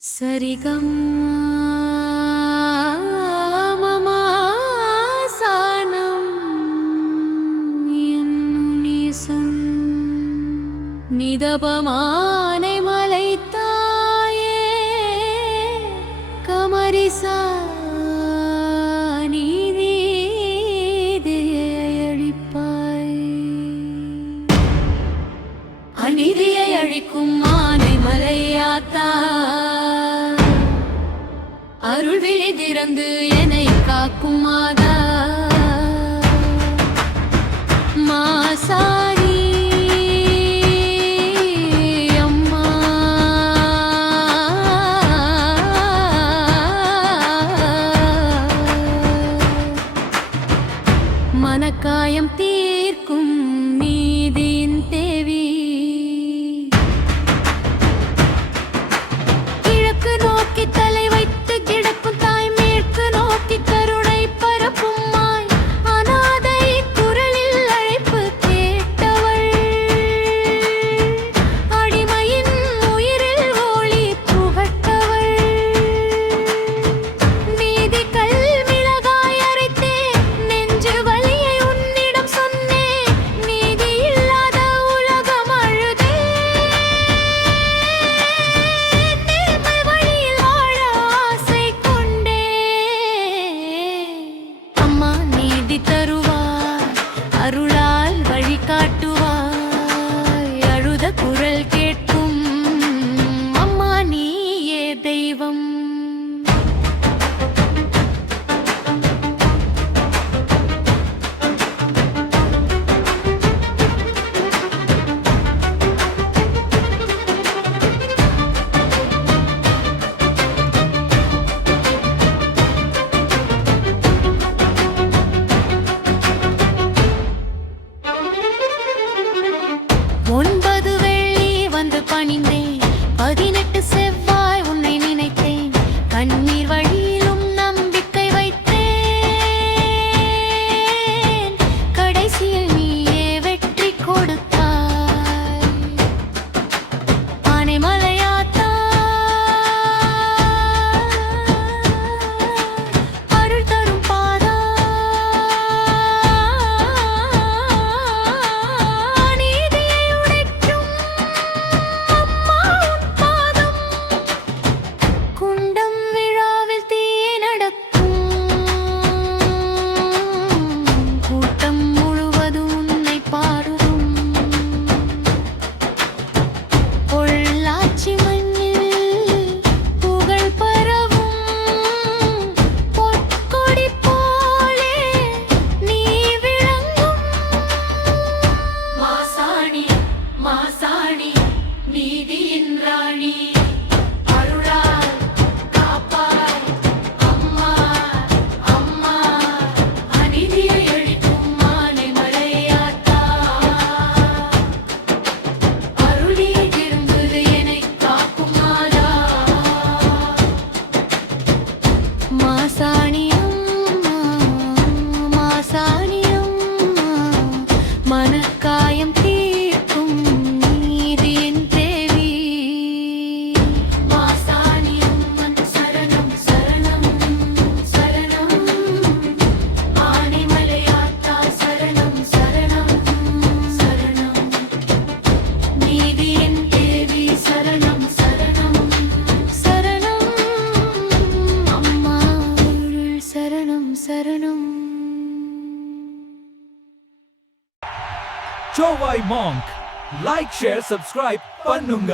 சரிகம் மமாசானம் என்னுநீசம் நிதபமானை மலைத்தாயே கமரிசா நீதியழிப்பாய் அநீதியை அழிக்கும் மானை மலையாத்தா அருள் விழி திறந்து என்னை காக்கும் மாதா மாசாரி அம்மா மனக்காயம் தீர்க்கும் நீதியின் தேவி கிழக்கு நோக்கி தலை வைத்து கிடக்கும் தாய் மேற்கு நோக்கி கருணை பரப்பும் மாய் அநாதை குரலில் அழைப்பு கேட்டவள் அடிமையின் உயிரில் ஒளி புகட்டவள் நீதி கல் மிளகாய் அரைத்தே நெஞ்சு வலியை உன்னிடம் சொன்னேன் நீதி இல்லாத உலகம் அழுதே நேர்மை வழியில் வாழ ஆசை கொண்டே அம்மா நீதி தருவாய் அருளால் வழி காட்டுவாய் அழுத குரல் கேட்கும் அம்மா நீயே தெய்வம் ஒன்பது வெள்ளி வந்து பணிந்தேன் 18 செவ்வாய் உன்னை நினைத்தேன் கண்ணீர் வழியிலும் நம்பிக்கை வைத்தேன் கடைசியில் நீயே வெற்றி கொடுத்தாய் ஆனைமலையாத்தா அருள் தரும் பாதா நீதியை உடைக்கும் அம்மா உன் பாதம் குண்டம் விழாவில் தீ நடக்கும் கூட்டம் முழுவதும் உன்னை பாடுதும் பொள்ளாச்சி மண்ணில் புகழ் பரவும் பொற்கொடி போலே நீ விளங்கும் மாசாணி மாசாணி நீதியின் ராணி அருளால் காப்பாய் அம்மா அம்மா அநீதியை அழிக்கும் மானை மலையாத்தா அருளி திரும்புது என்னை காக்கும் மாதா மாசாணி அம்மா மாசாணி அம்மா மனக்காயம் தீர்க்கும் நீதியின் தேவி மாசாணி அம்மன் சரணம் சரணம் சரணம் ஆனைமலையாத்தா சரணம் சரணம் சரணம் நீதியின் தேவி சரணம் சரணம் சரணம் அம்மா அருள் சரணம் சரணம் Jovai Monk. Like, share, subscribe பண்ணுங்க